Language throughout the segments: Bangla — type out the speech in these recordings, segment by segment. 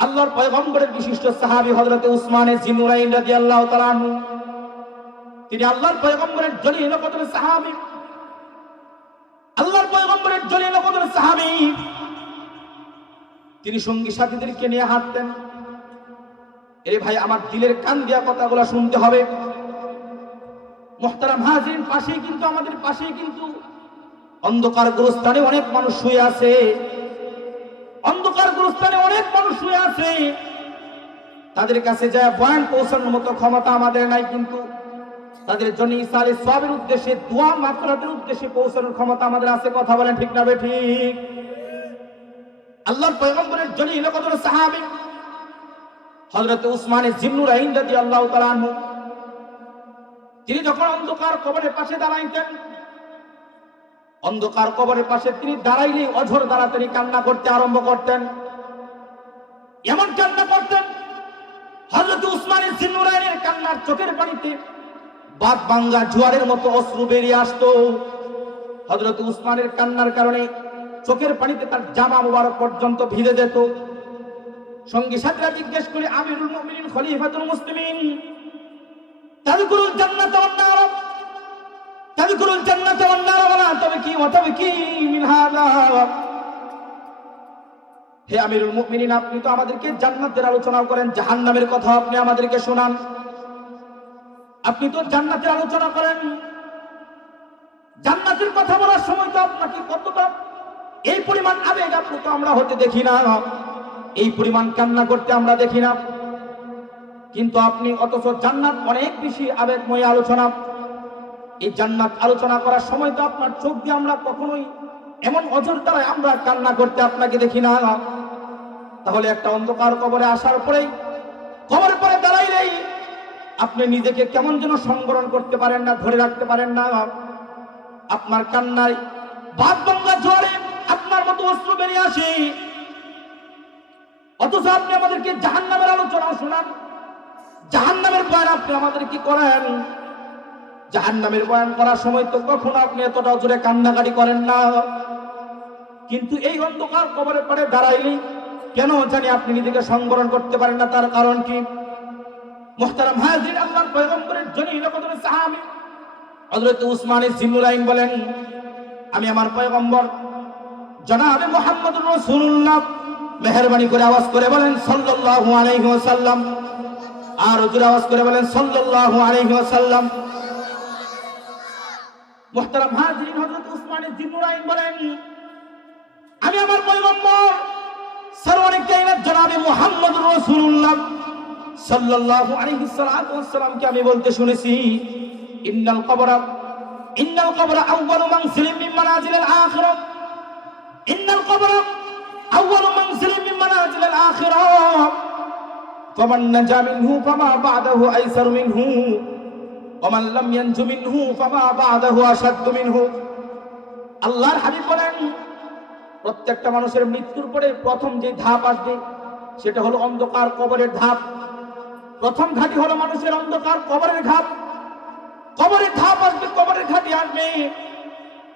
আল্লাহর পয়গম্বরের বিশিষ্ট সাহাবী হযরত উসমান জিন্নুরাইন রাদিয়াল্লাহু তাআলা আনহু, তিনি আল্লাহর পয়গম্বরের জলিল কদর সাহাবী, আল্লাহর পয়গম্বরের জলিল কদর সাহাবী। তিনি সঙ্গী সাথীদেরকে নিয়ে হাঁটতেন। এরে ভাই, আমার দিলের কান দিয়া কথাগুলো শুনতে হবে। মুহতারাম হাজিরিন, আমাদের পাশেই কিন্তু অন্ধকার গোরস্থানে অনেক মানুষ শুয়ে আছে। অন্ধকার গোরস্থানে অনেক মানুষ শুয়ে আছে। তাদের কাছে যায় বয়ান পৌঁছানোর মতো ক্ষমতা আমাদের নাই, কিন্তু তাদের জন্য ইসালে সওয়াবের উদ্দেশ্যে, দোয়া মাগফিরাতের উদ্দেশ্যে পৌঁছানোর ক্ষমতা আমাদের আছে। কথা বলেন ঠিক না ঠিক? আল্লাহর পয়গম্বরের জলিল কদর সাহাবী হযরত উসমান জিন্নুরাইন রাদিয়াল্লাহু তাআলা আনহু, তিনি যখন অন্ধকার কবরের পাশে দাঁড়াইতেন, অন্ধকার কবরের পাশে তিনি দাঁড়াইলে অঝর দ্বারা তিনি কান্না করতে আরম্ভ করতেন। এমন কান্না করতেন, হযরত উসমান জিন্নুরাইনের কান্নার চোখের পানিতে বাদ ভাঙ্গা জোয়ারের মতো অশ্রু বেরিয়ে আসতো। হযরত উসমানের কান্নার কারণে চোখের পানিতে তার জামা মুবারক পর্যন্ত ভিজে যেত। সঙ্গী সাথীরা জিজ্ঞেস করে, আমিরুল মুমিনিন খলিফাতুল মুসলিমিন, তাদখুলুল জান্নাত ওয়ান নার, তাদখুলুল জান্নাত ওয়ান নার ওয়া তাবকি মিন হাযা। হে আমিরুল মুমিনিন, আপনি তো আমাদেরকে জান্নাতের আলোচনা করেন, জাহান্নামের কথা আপনি আমাদেরকে শোনান। আপনি তো জান্নাতের আলোচনা করেন, জান্নাতের কথা বলার সময় তো আপনাকে কতটা এই পরিমাণ আবেগ আপ্লুত আমরা হতে দেখি না, এই পরিমাণ কান্না করতে আমরা দেখি না। কিন্তু আপনি অথচ জান্নাত অনেক বেশি আবেগময় আলোচনা। এই জান্নাত আলোচনা করার সময় তো আপনার চোখ দিয়ে আমরা কখনোই এমন অঝর দ্বারা আমরা কান্না করতে আপনাকে দেখি না। তাহলে একটা অন্ধকার কবরে আসার পরেই, কবরের পরে দাঁড়াইলেই আপনি নিজেকে কেমন যেন সংবরণ করতে পারেন না, ধরে রাখতে পারেন না। আপনার কান্নায় বাদ ভাঙ্গা জোয়ারে আপনার মতো অশ্রু বেরিয়ে আসে, অথচ আপনি আমাদেরকে জাহান্নামের আলোচনা শোনান, জাহান্নামের বয়ান আপনি আমাদের কি করেন। জাহান্নামের বয়ান করার সময় তো কখনো আপনি এতটা জোরে কান্নাকাটি করেন না। কিন্তু এই অন্ধকার কবরের পরে দাঁড়াইলে কেন জানি আপনি নিজেকে সংবরণ করতে পারেন না। তার কারণ কি? মুহতারাম হাজির, আল্লাহর পয়গম্বরের জলিল কদর সাহাবী হযরত উসমান জিন্নুরাইন বলেন, আমি আমার পয়গম্বর জনাবে মুহাম্মদুর রাসূলুল্লাহ, মেহেরবানি করে আওয়াজ করে বলেন সাল্লাল্লাহু আলাইহি ওয়াসাল্লাম। আর জোরে আওয়াজ করে বলেন সাল্লাল্লাহু আলাইহি ওয়াসাল্লাম। মুহতারাম হাজিরিন, হযরত উসমান জিন্নুরাইন বলেন, আমি আমার পয়গম্বর সরওয়ারে কায়নাত জনাবে মুহাম্মদুর রাসূলুল্লাহ সাল্লাল্লাহু আলাইহি ওয়াসাল্লামকে আমি বলতে শুনেছি, ইন্নাল কবরা আউয়ালু মানজিলিন মিন মানাজিলিল আখিরাহ, ইন্নাল কবরা আউয়ালু মানজিলিন মিন মানাজিলিল আখিরাহ, ফামান নাজা মিনহু ফামা বা'দাহু আইসারু মিনহু ওয়া মান লাম ইয়ানজু মিনহু ফামা বা'দাহু আশাদ্দু মিনহু। আল্লাহর হাবিব বলেন, প্রত্যেকটা মানুষের মৃত্যুর পরে প্রথম যে ধাপ আসবে সেটা হলো অন্ধকার কবরের ধাপ। প্রথম ঘাটি হলো মানুষের অন্ধকার কবরের ঘাট। কবরের ধাপ আসবে, কবরের ঘাটি আসবে।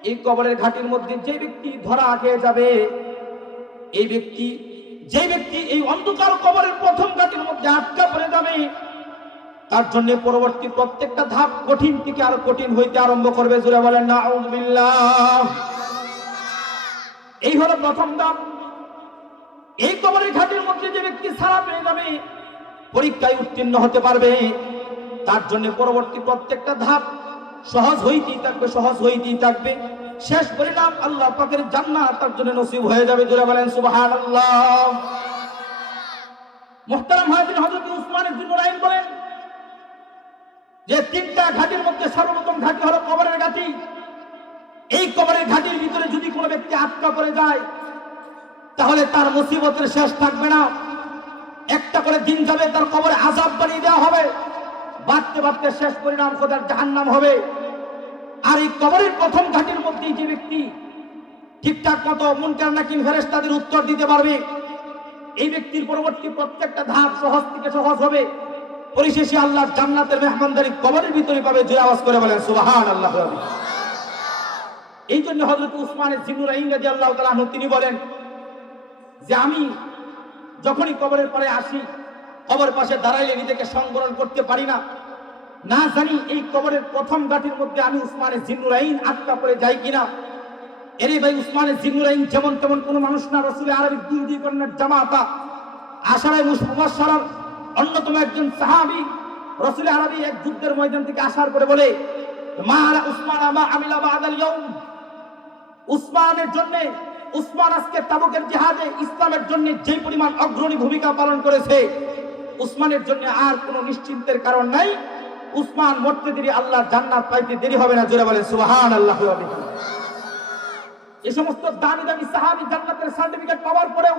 এই কবরের ঘাটির মধ্যে যে ব্যক্তি ধরা খেয়ে যাবে, যে ব্যক্তি এই অন্ধকার কবরের প্রথম ঘাটির মধ্যে আটকা পড়ে যাবে, তার জন্য পরবর্তী প্রত্যেকটা ধাপ কঠিন থেকে আরো কঠিন হইতে আরম্ভ করবে। জোরে বলেন নাউযুবিল্লাহ। এই হলো প্রথম ধাপ। এই কবরের ঘাটির মধ্যে যে ব্যক্তি ছাড়া পেয়ে যাবে, পরীক্ষায় উত্তীর্ণ হতে পারবে, তার জন্য পরবর্তী প্রত্যেকটা ধাপ সহজ হইতেই থাকবে, সহজ হইতেই থাকবে। শেষ পরিণাম আল্লাহ পাকের জান্নাত তার জন্য নসিব হয়ে যাবে। জোরে বলেন সুবহানাল্লাহ। মুহতারাম হাজির, হযরত উসমান জিন্নুরাইন বলেন যে তিনটা ঘাটির মধ্যে সর্বপ্রথম ঘাটি হলো কবরের ঘাটি। এই কবরের ঘাটির ভিতরে যদি কোনো ব্যক্তি আটকা পড়ে যায়, তাহলে তার মুসিবতের শেষ থাকবে না। একটা করে দিন যাবে, তার কবরে আযাব বানিয়ে দেওয়া হবে, বাড়তে বাড়তে শেষ পরিণাম খোদার জাহান্নাম হবে। আর এই কবরের প্রথম ঘাটির মধ্যে যে ব্যক্তি ঠিকঠাক মতো মুনকার নাকির ফেরেশতাদের উত্তর দিতে পারবে, এই ব্যক্তির পরবর্তী প্রত্যেকটা ধাপ সহজ থেকে সহজ হবে। পরিশেষে আল্লাহর জান্নাতের মেহমানদারি কবরের ভিতরে পাবে। জোরে আওয়াজ করে বলেন সুবহানাল্লাহ। এই জন্য হযরত উসমান জিন্নুরাইন রাদিয়াল্লাহু তাআলা আনহু তিনি বলেন যে আমি যখনই কবরের পরে আসি, কবর পাশে দাঁড়াইলে নিজেকে সংবরণ করতে পারি না। না জানি এই কবরের প্রথম গাঁটির মধ্যে আমি উসমানে জিন্নুরাইন আটকা পড়ে যাই কিনা। এরে ভাই, উসমানে জিন্নুরাইন যেমন তেমন কোনো মানুষ না, রাসূলের আরবিক দুই কন্যার জামাতা আশারায়ে মুবাশশারার অন্যতম একজন সাহাবী। রাসূলের আরবি এক যুদ্ধের ময়দান থেকে আসার পরে বলে, মা আলা উসমান মা আমিলা বাদাল ইয়াউম। উসমানের জন্য, উসমান আজকে তাবুকের জিহাদে ইসলামের জন্য যে পরিমাণ অগ্রণী ভূমিকা পালন করেছে, উসমানের জন্য আর কোনো নিশ্চিন্তের কারণ নাই। উসমান মরতে দেরি, আল্লাহর জান্নাত পাইতে দেরি হবে না। জোরে বলেন সুবহানাল্লাহ। এই সমস্ত দামি দামি সাহাবী জান্নাতের সার্টিফিকেট পাওয়ার পরেও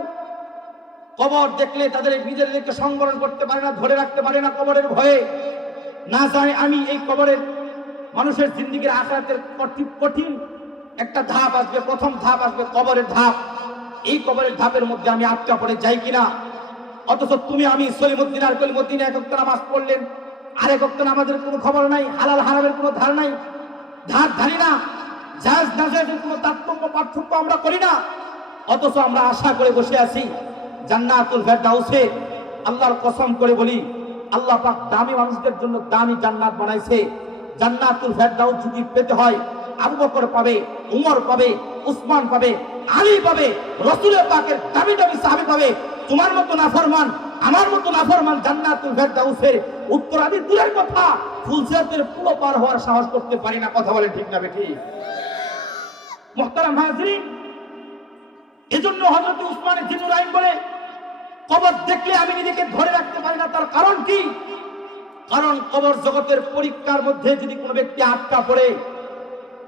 কবর দেখলে তাদের নিজেদেরকে সংবরণ করতে পারে না, ধরে রাখতে পারে না কবরের ভয়ে। না জানে আমি এই কবরের মানুষের জিন্দেগির আখিরাতের কঠিন একটা ধাপ আসবে, প্রথম ধাপ আসবে কবরের ধাপ। এই কবরের ধাপের মধ্যে আমি আটকা পড়ে যাই কিনা। অথচ তুমি আমি সলিমুদ্দিন আর কলিমুদ্দিন এক ওয়াক্ত নামাজ পড়লেন, আরেক ওয়াক্ত নামাজের কোনো খবর নাই, হালাল হারামের কোনো ধার নাই, ধার ধারি না, জায়েজ নাজায়েজের কোনো তারতম্য পার্থক্য আমরা করি না। অথচ আমরা আশা করে বসে আছি জান্নাতুল ফেরদাউসে। আল্লাহর কসম করে বলি, আল্লাহ পাক দামি মানুষদের জন্য দামি জান্নাত বানাইছে। জান্নাতুল ফেরদাউস যদি পেতে হয়, আবু বকর পাবে, উমর পাবে, উসমান পাবে, আলী পাবে, রাসূলের পাকের দামি দামি সাহাবী পাবে। তোমার মতো নাফরমান, আমার মতো নাফরমান জান্নাতুল ফেরদাউসের উত্তরাদি দূরের কথা, ফুলসিরাতের পুরো পার হওয়ার সাহস করতে পারি না। কথা বলে ঠিক না বেঠিক? মুহতারাম হাজিরিন, এজন্য হযরত উসমান জিন্নুরাইন বলে, কবর দেখলে আমি নিজেকে ধরে রাখতে পারি না। তার কারণ কি? কারণ কবর জগতের পরীক্ষার মধ্যে যদি কোনো ব্যক্তি আটকা পড়ে,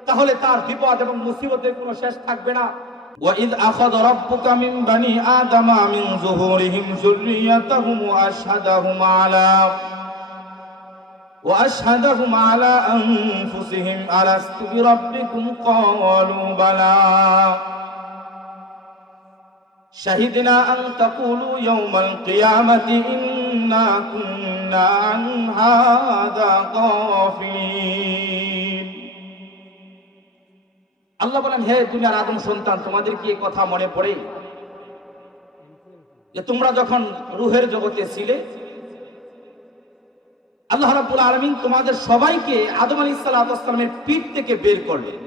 তাহলে তার বিপদ এবং মুসিবতের কোনো শেষ থাকবে না। وَإِذْ أَخَذَ رَبُّكَ مِنْ بَنِي آدَمَ مِنْ ظُهُورِهِمْ ذُرِّيَّتَهُمْ وَأَشْهَدَهُمْ عَلَى أَنفُسِهِمْ أَلَسْتُ بِرَبِّكُمْ قَالُوا بَلَى شَهِدْنَا أَنْ تَقُولُوا يَوْمَ الْقِيَامَةِ إِنَّا كُنَّا عَنْ هَذَا غَافِلِينَ। আল্লাহ বলেন, হে দুনিয়ার আদম সন্তান, তোমাদের কি এই কথা মনে পড়ে যে তোমরা যখন রূহের জগতে ছিলে, আল্লাহ রাব্বুল আলামিন তোমাদের সবাইকে আদম আলাইহিস সালামের পিঠ থেকে বের করলেন।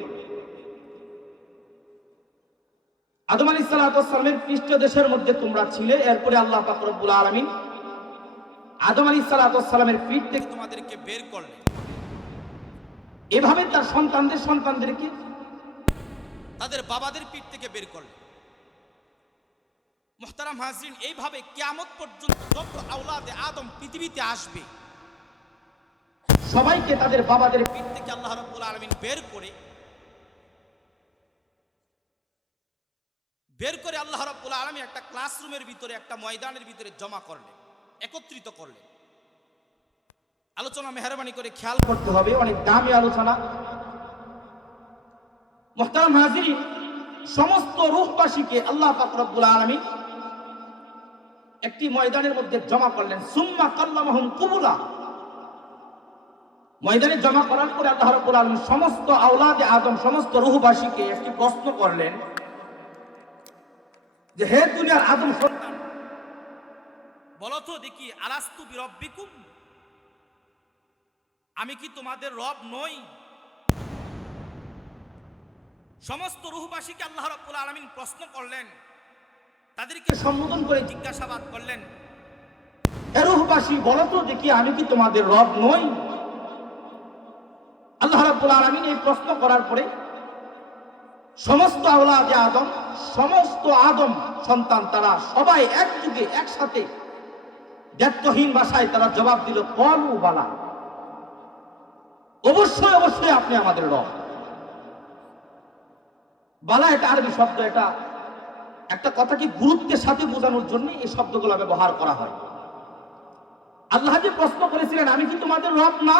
আদম আলাইহিস সালামের পৃষ্ঠদেশের মধ্যে তোমরা ছিলে। এরপরে আল্লাহ পাক রব্বুল আলামিন আদম আলাইহিস সালামের পিঠ থেকে তোমাদেরকে বের করলেন। এভাবে তার সন্তানদেরকে তাদের বাবাদের পিঠ থেকে বের করলেন। মুহতারাম হাজরিন, এইভাবে কিয়ামত পর্যন্ত যত আওলাদে আদম পৃথিবীতে আসবে, সবাইকে তাদের বাবাদের পিঠ থেকে আল্লাহ রাব্বুল আলামিন বের করে আল্লাহ রাব্বুল আলামিন একটা ক্লাসরুমের ভিতরে, একটা ময়দানের ভিতরে জমা করলেন, একত্রিত করলেন। আলোচনা মেহরবানি করে খেয়াল করতে হবে, অনেক দামি আলোচনা। মুহতারাম হাজিরিন, সমস্ত রূহবাসীকে আল্লাহ পাক রব্বুল আলামিন একটি ময়দানের মধ্যে জমা করলেন। সুম্মা কাল্লামাহুম কুবুলা। ময়দানে জমা করার পরে আল্লাহ রাব্বুল আলামিন সমস্ত আওলাদে আদম, সমস্ত রূহবাসীকে একটি প্রশ্ন করলেন যে, হে দুনিয়ার আদম সন্তান, বলো তো দেখি, আলাস্তু বিরব্বিকুম, আমি কি তোমাদের রব নই? সমস্ত রূহবাসীকে আল্লাহ রাব্বুল আলামিন প্রশ্ন করলেন, তাদেরকে সম্বোধন করে জিজ্ঞাসাবাদ করলেন, হে রূহবাসী, বলো তো দেখি, আমি কি তোমাদের রব নই? আল্লাহ রাব্বুল আলামিন এই প্রশ্ন করার পরে সমস্ত আওলাদে আদম, সমস্ত আদম সন্তান, তারা সবাই একযুগে একসাথে দ্ব্যর্থহীন ভাষায় তারা জবাব দিল, ক্বালু বালা, অবশ্যই অবশ্যই আপনি আমাদের রব। বালা এটা আরবি শব্দ, এটা একটা কথাকে গুরুত্বের সাথে বোঝানোর জন্য এই শব্দগুলো ব্যবহার করা হয়। আল্লাহ যে প্রশ্ন করেছিলেন, আমি কি তোমাদের রব না?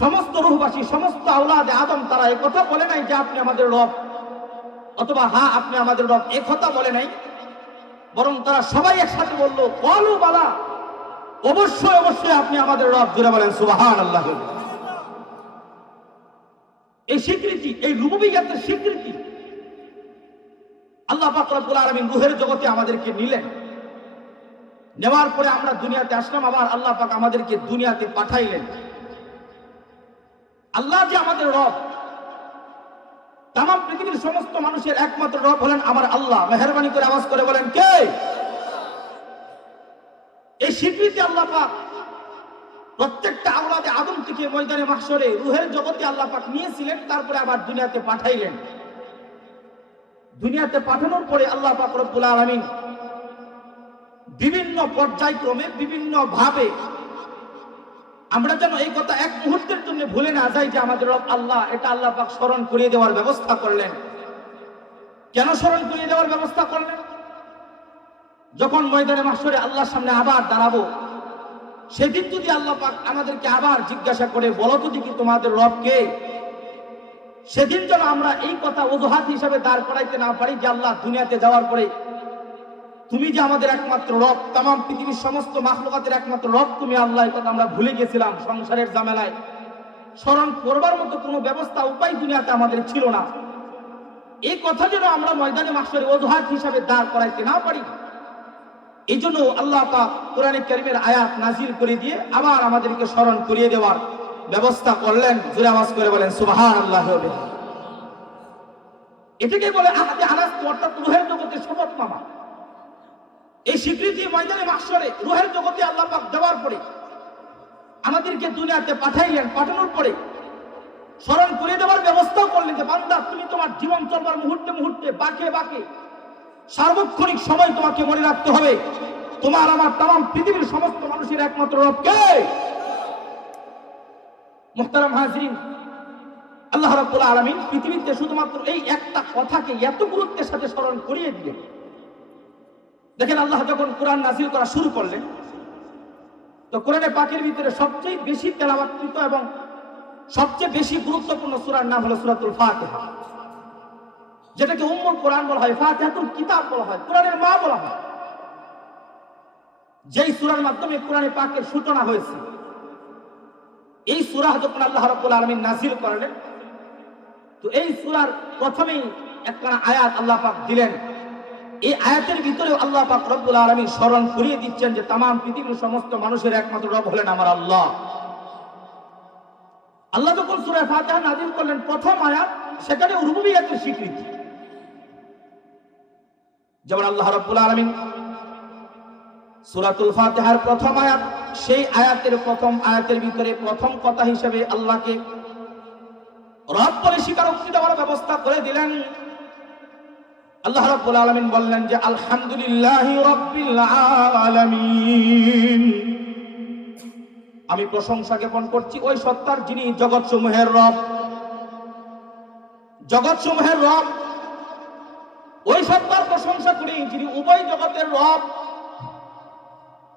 সমস্ত রূহবাসী, সমস্ত আওলাদে আদম তারা এই কথা বলে নাই যে আপনি আমাদের রব, অথবা হ্যাঁ আপনি আমাদের রব, এই কথা বলে নাই। বরং তারা সবাই একসাথে বলল, ক্বালু বালা, অবশ্যই অবশ্যই আপনি আমাদের রব। জোরে বলেন সুবহানাল্লাহ। এই স্বীকৃতি, এই রুবুবিয়্যাতের স্বীকৃতি আল্লাহ পাক রব্বুল আলামিন রূহের জগতে আমাদেরকে নিলেন। নেওয়ার পরে আমরা দুনিয়াতে আসলাম, আবার আল্লাহ পাক আমাদেরকে দুনিয়াতে পাঠাইলেন। আল্লাহ যে আমাদের রব, তাম পৃথিবীর সমস্ত মানুষের একমাত্র রব হলেন আমার আল্লাহ। মেহেরবানি করে আওয়াজ করে বলেন কে? এই স্বীকৃতি আল্লাহ পাক প্রত্যেকটা আওলাদে আদম থেকে ময়দানে মাহশরে রূহের জগতে আল্লাহ পাক নিয়েছিলেন, তারপরে আবার দুনিয়াতে পাঠাইলেন। দুনিয়াতে পাঠানোর পরে আল্লাহ পাক রব্বুল আলামিন বিভিন্ন পর্যায়ক্রমে বিভিন্ন ভাবে আমরা যেন এই কথা এক মুহূর্তের জন্য ভুলে না যাই যে আমাদের রব আল্লাহ, এটা আল্লাহ পাক স্মরণ করিয়ে দেওয়ার ব্যবস্থা করলেন। কেন স্মরণ করিয়ে দেওয়ার ব্যবস্থা করলেন? যখন ময়দানে মাহশরে আল্লাহর সামনে আবার দাঁড়াবো, সেদিন যদি আল্লাহ পাক আমাদেরকে আবার জিজ্ঞাসা করে, বলো তো দেখি তোমাদের রব কে? সেদিন যেন আমরা এই কথা অজুহাত হিসাবে দাঁড় করাইতে না পারি যে আল্লাহ দুনিয়াতে যাওয়ার পরে তুমি যে আমাদের একমাত্র রব, তাম পৃথিবীর সমস্ত মাখলুকাতের একমাত্র রব তুমি আল্লাহ, এই কথা আমরা ভুলে গেছিলাম সংসারের ঝামেলায়। স্মরণ করবার মতো কোনো ব্যবস্থা উপায় দুনিয়াতে আমাদের ছিল না। এই কথা যেন আমরা ময়দানে মাহশরে অজুহাত হিসাবে দাঁড় করাইতে না পারি, এই জন্য আল্লাহ পাক কোরআনে কারীমের আয়াত নাজিল করে দিয়ে আবার আমাদেরকে স্মরণ করিয়ে দেওয়ার ব্যবস্থা করলেন। জোরে আওয়াজ করে বলেন সুবহানাল্লাহ। এটাকে বলে আহাদে আনাস্ত, অর্থাৎ রূহের জগতে শপথনামা। এই স্বীকৃতি ময়দানে মাহশরে রূহের জগতে আল্লাহ পাক দেওয়ার পরে আমাদেরকে দুনিয়াতে পাঠাইলেন। পাঠানোর পরে স্মরণ করে দেওয়ার ব্যবস্থাও করলেন যে বান্দা, তুমি তোমার জীবন চলবার মুহূর্তে মুহূর্তে বাঁকে বাঁকে সার্বক্ষণিক সময় তোমাকে মনে রাখতে হবে তোমার আমার তাম পৃথিবীর সমস্ত মানুষের একমাত্র রব কে? মুহতারাম হাজিরিন, আল্লাহ রাব্বুল আলামিন পৃথিবীতে শুধুমাত্র এই একটা কথাকে এত গুরুত্বের সাথে স্মরণ করিয়ে দিলেন। দেখেন, আল্লাহ যখন কোরআন নাজিল করা শুরু করলেন, তো কোরআনে পাকের ভিতরে সবচেয়ে বেশি তেলাওয়াতকৃত এবং সবচেয়ে বেশি গুরুত্বপূর্ণ সূরার নাম হলো সূরাতুল ফাতিহা, যেটাকে উম্মুল কোরআন বলা হয়, ফাতিহাতুল কিতাব বলা হয়, কোরআনের মা বলা হয়। যেই সূরার মাধ্যমে কোরআনে পাকের সূচনা হয়েছে, এই সূরা যখন আল্লাহ রাব্বুল আলামিন নাজিল করলেন, তো এই সূরার প্রথমেই একটা আয়াত আল্লাহ পাক দিলেন। এই আয়াতের ভিতরে আল্লাহ পাক রব্বুল আলামিন স্মরণ করিয়ে দিচ্ছেন যে তাম পৃথিবীর সমস্ত মানুষের একমাত্র রব হলেন আমার আল্লাহ। আল্লাহ যখন সূরা ফাতিহা নাজিল করলেন, প্রথম আয়াত সেখানে রুবুবিয়্যাতের স্বীকৃতি। যেমন আল্লাহ রাব্বুল আলামিন সূরাতুল ফাতিহার প্রথম আয়াত, সেই আয়াতের প্রথম আয়াতের ভিতরে প্রথম কথা হিসেবে আল্লাহকে রব বলে স্বীকারোক্তি দেওয়ার ব্যবস্থা করে দিলেন। আল্লাহ রাব্বুল আলামিন বললেন যে আলহামদুলিল্লাহি রাব্বিল আলামিন, আমি প্রশংসা জ্ঞাপন করছি ওই সত্তার যিনি জগৎসমূহের রব। জগৎসমূহের রব ওই সত্তার প্রশংসা করি যিনি উভয় জগতের রব।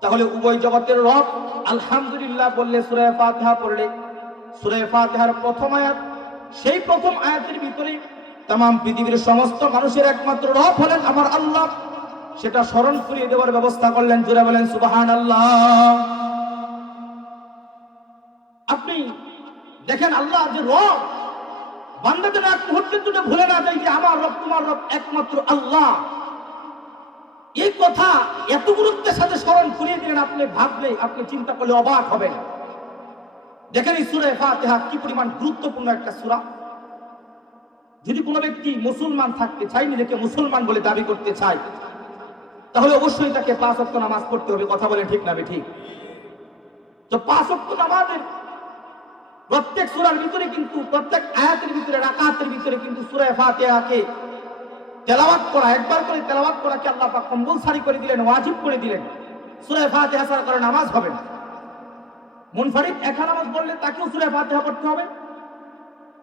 তাহলে উভয় জগতের রব আলহামদুলিল্লাহ বললে, সূরা ফাতিহা পড়লে, সূরা ফাতিহার প্রথম আয়াত, সেই প্রথম আয়াতের ভিতরে তাম পৃথিবীর সমস্ত মানুষের একমাত্র রব হলেন আমার আল্লাহ, সেটা স্মরণ করিয়ে দেওয়ার ব্যবস্থা করলেন। জোরে বলেন সুবহানাল্লাহ। আপনি দেখেন, আল্লাহ যে রব, বান্দা যেন এক মুহূর্তের জন্য ভুলে না যায় যে আমার রব, তোমার রব একমাত্র আল্লাহ। এই কথা এত গুরুত্বের সাথে স্মরণ করিয়ে দিলেন, আপনি ভাবলে, আপনি চিন্তা করলে অবাক হবেন। দেখেন এই সূরা ফাতিহা কি পরিমাণ গুরুত্বপূর্ণ একটা সূরা। যদি কোনো ব্যক্তি মুসলমান থাকতে চায়, নিজেকে মুসলমান বলে দাবি করতে চায়, তাহলে অবশ্যই তাকে 5 ওয়াক্ত নামাজ পড়তে হবে। কথা বলেন ঠিক না ঠিক? তো 5 ওয়াক্ত নামাজের প্রত্যেক সূরার ভিতরে কিন্তু, প্রত্যেক আয়াতের ভিতরে, রাকাতের ভিতরে কিন্তু সূরা ফাতিহাকে তেলাওয়াত করা, একবার করে তেলাওয়াত করাকে আল্লাহ পাক কম্পালসারি করে দিলেন, ওয়াজিব করে দিলেন। সূরা ফাতিহা ছাড়া করে নামাজ হবে না। মুনফারিদ একা নামাজ পড়লে তাকেও সূরা ফাতিহা পড়তে হবে,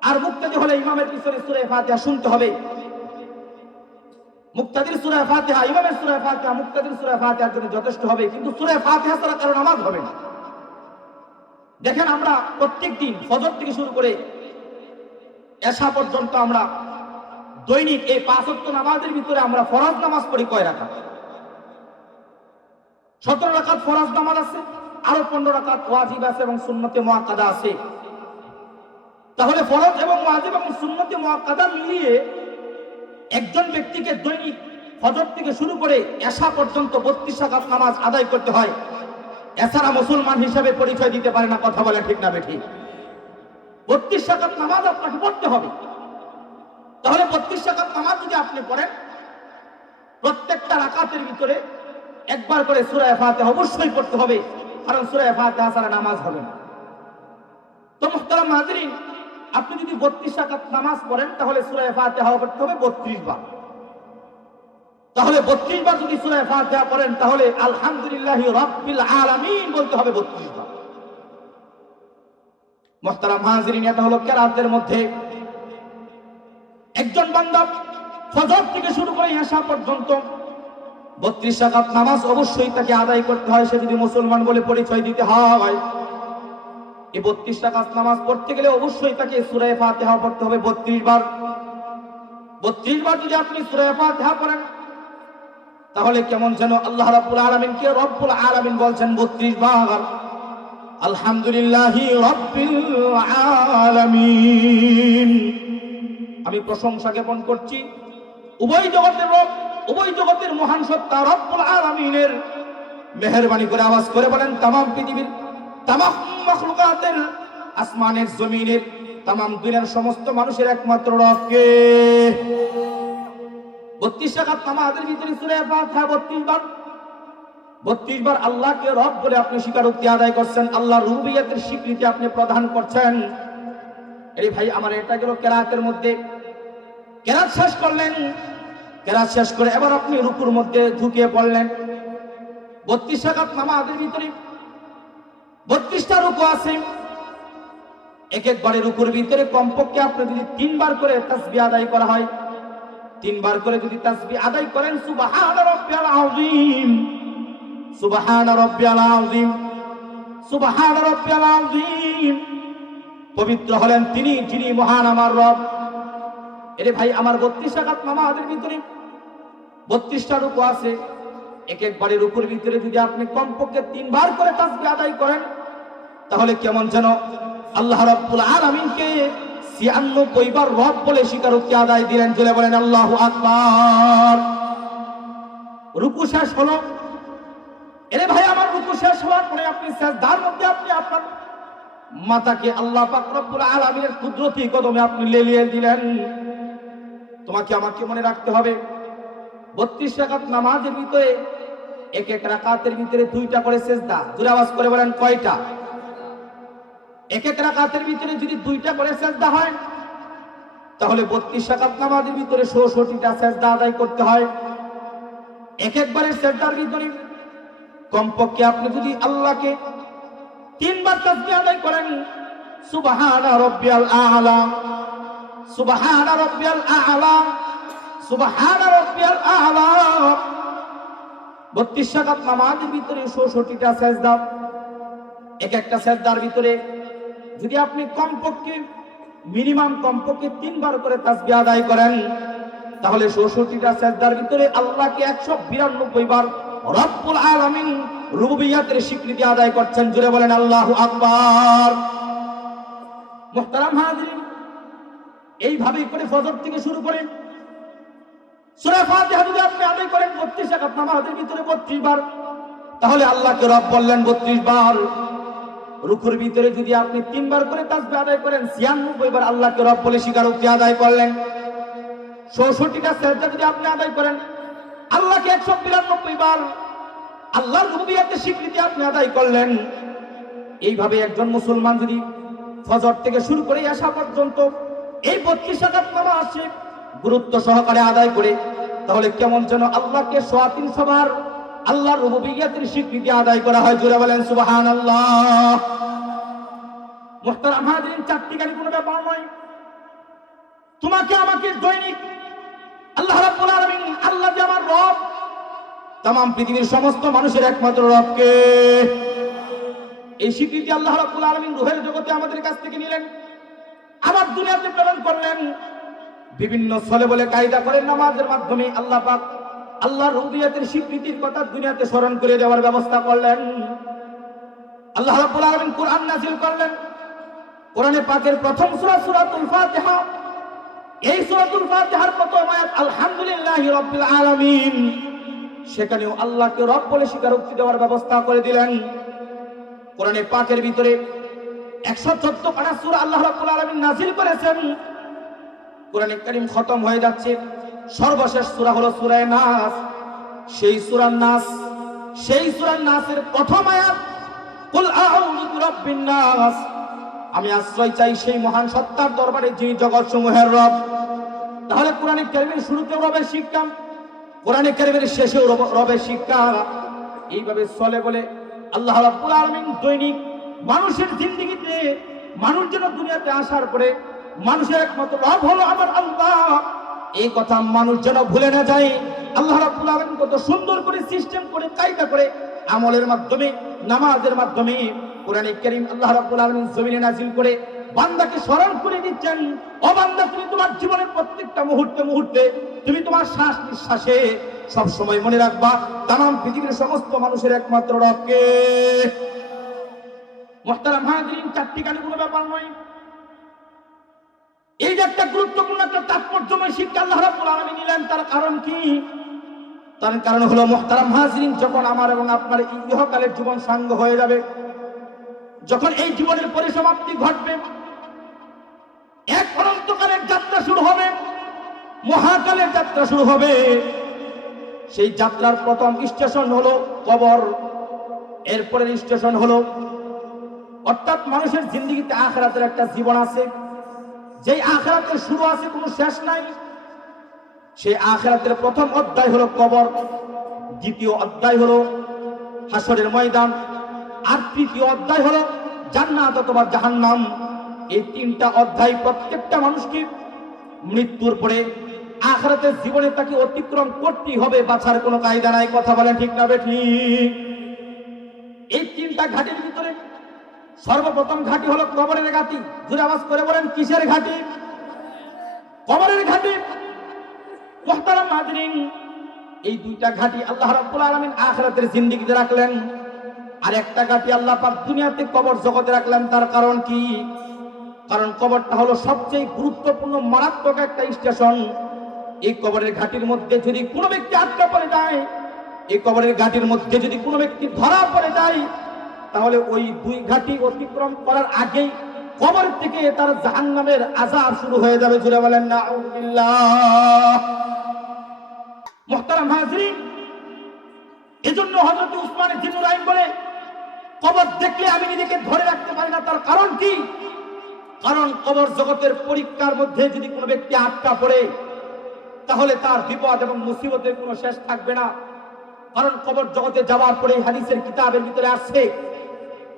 আর মুক্তাদি হলে ইমামের পিছনে সূরা ফাতিহা শুনতে হবে। মুক্তাদির সূরা ফাতিহা, ইমামের সূরা ফাতিহা, মুক্তাদির সূরা ফাতিহার জন্য যথেষ্ট হবে, কিন্তু সূরা ফাতিহা ছাড়া কারো নামাজ হবে না। দেখেন, আমরা প্রত্যেকদিন ফজর থেকে শুরু করে এশা পর্যন্ত আমরা দৈনিক এই 5 ওয়াক্ত নামাজের ভিতরে আমরা ফরজ নামাজ পড়ি কয় রাকাত? 17 রাকাত ফরজ নামাজ আছে, আরো 15 রাকাত ওয়াজিব আছে এবং সুন্নতে মুআক্কাদা আছে। তাহলে ফরজ এবং ওয়াজিব এবং সুন্নতে মুআক্কাদা মিলিয়ে একজন ব্যক্তিকে দৈনিক ফজর থেকে শুরু করে এশা পর্যন্ত 32 রাকাত নামাজ আদায় করতে হয়, এছাড়া মুসলমান হিসাবে পরিচয় দিতে পারে না। কথা বলে ঠিক না বেঠিক? 32 রাকাত নামাজ আপনাকে পড়তে হবে। তাহলে 32 রাকাত নামাজ যদি আপনি পড়েন, প্রত্যেকটা রাকাতের ভিতরে একবার করে সূরা ফাতিহা অবশ্যই পড়তে হবে, কারণ সূরা ফাতিহা ছাড়া নামাজ হবে না। তো মুহতারাম হাজিরিন, আপনি যদি 32 রাকাত নামাজ পড়েন তাহলে সূরা ফাতিহা পড়তে হবে 32 বার। তাহলে 32 বার যদি সূরা ফাতিহা পড়েন তাহলে আলহামদুলিল্লাহি রাব্বিল আলামিন বলতে হবে 32 বার। মুহতারাম হাজিরিন, এটা হলো কেরাতের মধ্যে একজন বান্দা ফজর থেকে শুরু করে এশা পর্যন্ত 32 রাকাত নামাজ অবশ্যই তাকে আদায় করতে হয়, সে যদি মুসলমান বলে পরিচয় দিতে হয়। এই 32 রাকাত নামাজ পড়তে গেলে অবশ্যই তাকে সূরা ফাতিহা পড়তে হবে 32 বার। 32 বার যদি আপনি সূরা ফাতিহা পড়েন তাহলে কেমন যেন আল্লাহ রাব্বুল আলামিনকে রব্বুল আলামিন বলছেন 32 বার আলহামদুলিল্লাহি রাব্বিল আলামিন। আমি প্রশংসা জ্ঞাপন করছি উভয় জগতের রব, উভয় জগতের মহান সত্তা রব্বুল আলামিনের। মেহেরবানি করে আওয়াজ করে বলেন, তামাম পৃথিবীর তামাম মাখলুকাতের, আসমানের জমিনের তামাম দুনিয়ার সমস্ত মানুষের একমাত্র রবকে। 32 রাকাত নামাজের ভিতরে সূরা ফাতিহা 32 বার, 32 বার আল্লাহকে রব বলে আপনি স্বীকারোক্তি আদায় করছেন, আল্লাহর রুবুবিয়তের স্বীকৃতি আপনি প্রদান করছেন। এই ভাই আমার এটা গেল কেরাতের মধ্যে। কেরাত শেষ করলেন, কেরাত শেষ করে এবার আপনি রুকুর মধ্যে ঢুকিয়ে পড়লেন। 32 রাকাত নামাজের ভিতরে 32টা রুকু আছে। এক একবারে রুকুর ভিতরে কমপক্ষে আপনি যদি 3 বার করে তাসবিহ আদায় করা হয়, 3 বার করে যদি তাসবিহ আদায় করেন, সুবহান রাব্বিয়াল আযীম, সুবহান রাব্বিয়াল আযীম, সুবহান রাব্বিয়াল আযীম, পবিত্র হলেন তিনি যিনি মহান আমার রব। এরে ভাই আমার 32 রাকাত নামাজের ভিতরে 32টা রুকু আছে। এক একবারে রুকুর ভিতরে যদি আপনি কমপক্ষে 3 বার করে তাসবিহ আদায় করেন তাহলে কেমন যেন আল্লাহ রাব্বুল আলামিনকে 96 বার রব বলে স্বীকারোক্তি আদায় দিলেন। চলে বলেন আল্লাহু আকবার। রুকু শেষ হলো। এরে ভাই আমার রুকু শেষ হওয়ার পরে আপনি সিজদার মধ্যে আপনি আপনার মাথাকে আল্লাহ পাক রব্বুল আলামিনের কুদরতি কদমে আপনি লেলিয়ে দিলেন। তোমাকে আমাকে মনে রাখতে হবে 32 রাকাত নামাজের ভিতরে এক এক রাকাতের ভিতরে 2টা করে সিজদা। জোরে আওয়াজ করে বলেন কয়টা? এক এক রাকাতের ভিতরে যদি 2টা করে সিজদা হয় তাহলে 32 রাকাত নামাজের ভিতরে 66টা সিজদা আদায় করতে হয়। এক একবারের সিজদার ভিতরে কমপক্ষে আপনি যদি আল্লাহকে 3 বার তাসবিহ আদায় করেন, সুবহানা রাব্বিয়াল আ'লা, সুবহানা রাব্বিয়াল আ'লা, সুবহানা রাব্বিয়াল আ'লা। 32 রাকাত নামাজের ভিতরে 66টা সিজদা। এক একটা সিজদার ভিতরে যদি আপনি কমপক্ষে মিনিমাম কমপক্ষে 3 বার করে তাসবিহ আদায় করেন তাহলে 66টা সিজদার ভিতরে আল্লাহকে 192 বার রব্বুল আলামিন রুবুবিয়তের স্বীকৃতি আদায় করছেন। জুড়ে বলেন আল্লাহু আকবার। মুহতারাম হাজিরিন, এইভাবেই করে ফজর থেকে শুরু করে সূরা ফাতিহা যদি আপনি আদায় করেন 32 রাকাত নামাজের ভিতরে 32 বার তাহলে আল্লাহকে রব বললেন 32 বার। রুকুর ভিতরে যদি আপনি 3 বার করে তাসবিহ আদায় করেন 96 বার আল্লাহকে রব বলে স্বীকারোক্তি আদায় করলেন। 66টা সিজদা যদি আপনি আদায় করেন আল্লাহকে 192 বার আল্লাহর রুবুবিয়তের স্বীকৃতি আপনি আদায় করলেন। এইভাবে একজন মুসলমান যদি ফজর থেকে শুরু করে এশা পর্যন্ত এই 32 রাকাত নামাজ গুরুত্ব সহকারে আদায় করে তাহলে কেমন যেন আল্লাহকে 350 বার আল্লাহর রুবুবিয়তের স্বীকৃতি আদায় করা হয়। জোরে বলেন সুবহানাল্লাহ। মুহতারাম হাজিরিন, 4টি গালি কোনো ব্যাপার নয়। তোমাকে আমাকে দৈনিক আল্লাহ রাব্বুল আলামিন, আল্লাহ যে আমার রব, তামাম পৃথিবীর সমস্ত মানুষের একমাত্র রবকে, এই স্বীকৃতি আল্লাহ রাব্বুল আলামিন রূহের জগতে আমাদের কাছ থেকে নিলেন, আবার দুনিয়াতে প্রেরণ করলেন। বিভিন্ন ছলে বলে কায়দা করে নামাজের মাধ্যমে আল্লাহ পাক আল্লাহর রুবুবিয়তের স্বীকৃতির কথা দুনিয়াতে স্মরণ করে দেওয়ার ব্যবস্থা করলেন। আল্লাহ রাব্বুল আলামিন কোরআন নাযিল করলেন। কোরআনে পাকের প্রথম সূরা সূরাতুল ফাতিহা এই সূরাতুল ফাতিহার প্রথম আয়াত আলহামদুলিল্লাহি রাব্বিল আলামিন, সেখানেও আল্লাহকে রব বলে স্বীকারোক্তি দেওয়ার ব্যবস্থা করে দিলেন। কোরআনে পাকের ভিতরে 114 পারা সূরা আল্লাহ রাব্বুল আলামিন নাযিল করেছেন। কোরআনে কারীম খতম হয়ে যাচ্ছে, সর্বশেষ সূরা হলো সূরা নাস। সেই সূরা নাসের প্রথম আয়াত কুল আউযু বিরাব্বিন নাস, আমি আশ্রয় চাই সেই মহান সত্তার দরবারে যিনি জগৎ সমূহের রব। তাহলে কোরআনে কারীমের শুরুতেও রবের শিক্ষা, কোরআনে কারীমের শেষেও রবের শিক্ষা। এইভাবে চলে বলে আল্লাহ রাব্বুল আলামিন দৈনিক মানুষের জিন্দেগিতে, মানুষ যেন দুনিয়াতে আসার পরে মানুষের একমাত্র রব হলো আমার আল্লাহ, এই কথা মানুষ যেন ভুলে না যায়। আল্লাহ রাব্বুল আলামিন কত সুন্দর করে সিস্টেম করে, কায়দা করে, আমলের মাধ্যমে, নামাজের মাধ্যমে কোরআনে কারীম আল্লাহ রাব্বুল আলামিন জমিনে নাযিল করে বান্দাকে স্মরণ করে দিচ্ছেন, ও বান্দা তুমি তোমার জীবনের প্রত্যেকটা মুহূর্তে মুহূর্তে, তুমি তোমার শ্বাস নিঃশ্বাসে সব সময় মনে রাখবা তামাম পৃথিবীর সমস্ত মানুষের একমাত্র রবকে। মুহতারাম হাজিরিন, চারটি গালি কোনো ব্যাপার নয়। এই যে একটা গুরুত্বপূর্ণ একটা তাৎপর্যময় শিক্ষা আল্লাহ রাব্বুল আলামিন নিলেন, তার কারণ কি? তার কারণ হলো মুহতারাম হাজিরিন, যখন আমার এবং আপনার ইহকালের জীবন সাঙ্গ হয়ে যাবে, যখন এই জীবনের পরিসমাপ্তি ঘটবে, এক অনন্তকালের যাত্রা শুরু হবে, মহাকালের যাত্রা শুরু হবে। সেই যাত্রার প্রথম স্টেশন হলো কবর, এরপরের স্টেশন হলো, অর্থাৎ মানুষের জিন্দেগিতে আখিরাতের একটা জীবন আছে, যেই আখিরাতের শুরু আছে, কোনো শেষ নাই। সেই আখিরাতের প্রথম অধ্যায় হলো কবর, দ্বিতীয় অধ্যায় হলো হাসরের ময়দান, আর তৃতীয় অধ্যায় হলো জান্নাত অথবা জাহান্নাম। এই তিনটা অধ্যায় প্রত্যেকটা মানুষকে মৃত্যুর পরে আখিরাতের জীবনে তাকে অতিক্রম করতেই হবে, বাছার কোনো কায়দা নাই। কথা বলেন ঠিক না বেঠিক? এই তিনটা ঘাটির ভিতরে সর্বপ্রথম ঘাটি হলো কবরের ঘাটি। জোরে আওয়াজ করে বলেন, কিসের ঘাটি? কবরের ঘাটি। মুহতারাম হাজিরিন, এই দুইটা ঘাটি আল্লাহ রাব্বুল আলামিন আখিরাতের জিন্দেগিতে রাখলেন, আর একটা ঘাটি আল্লাহ পাক দুনিয়াতে কবর জগতে রাখলেন। তার কারণ কি? কারণ কবরটা হলো সবচেয়ে গুরুত্বপূর্ণ, মারাত্মক একটা স্টেশন। এই কবরের ঘাটির মধ্যে যদি কোনো ব্যক্তি আটকা পড়ে যায়, এই কবরের ঘাটির মধ্যে যদি কোনো ব্যক্তি ধরা পড়ে যায়, তাহলে ওই দুই ঘাটি অতিক্রম করার আগেই কবর থেকে তার জাহান্নামের আযাব শুরু হয়ে যাবে। জোরে বলেন নাউযুবিল্লাহ। মুহতারাম হাজিরিন, এজন্য হযরত উসমান ইবনে রাইন বলে, কবর দেখলে আমি নিজেকে ধরে রাখতে পারি না। তার কারণ কি? কারণ কবর জগতের পরীক্ষার মধ্যে যদি কোনো ব্যক্তি আটকা পড়ে, তাহলে তার বিপদ এবং মুসিবতের কোনো শেষ থাকবে না। কারণ কবর জগতে যাওয়ার পরে হাদিসের কিতাবের ভিতরে আসছে,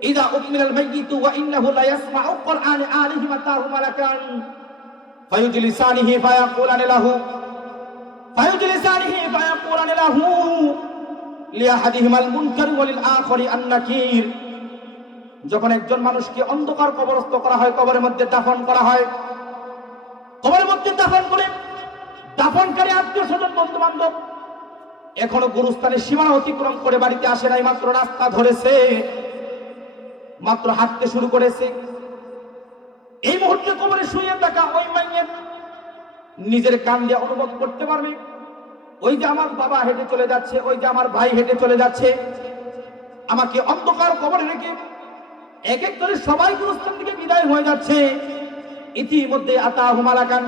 ইযা উমিলাল মাইয়িতু ওয়া ইন্নাহু লা ইয়াসমাউ কুরআন আলিহি মাতাহু মালাকান ফায়ুজলিসানিহি ফায়াকুলান লাহু লিআহাদিহিমাল মুনকার ওয়া লিল আখিরি আন-নাকির। যখন একজন মানুষকে অন্ধকার কবরস্থ করা হয়, কবরের মধ্যে দাফন করা হয়, কবরের মধ্যে দাফন করে দাফনকারী আত্মীয় স্বজন বন্ধু বান্ধব এখনো গুরুস্থানের সীমানা অতিক্রম করে বাড়িতে আসে নাই, মাত্র রাস্তা ধরেছে, মাত্র হাঁটতে শুরু করেছে। এই মুহূর্তে কবরে শুয়ে থাকা ওই মাইয়ের নিজের কান দিয়ে অনুভব করতে পারবে, ওই যে আমার বাবা হেঁটে চলে যাচ্ছে, ওই যে আমার ভাই হেঁটে চলে যাচ্ছে, আমাকে অন্ধকার কবরে রেখে এক এক করে সবাই গুরুস্থান থেকে বিদায় হয়ে যাচ্ছে। ইতিমধ্যে আতাহু মালাকান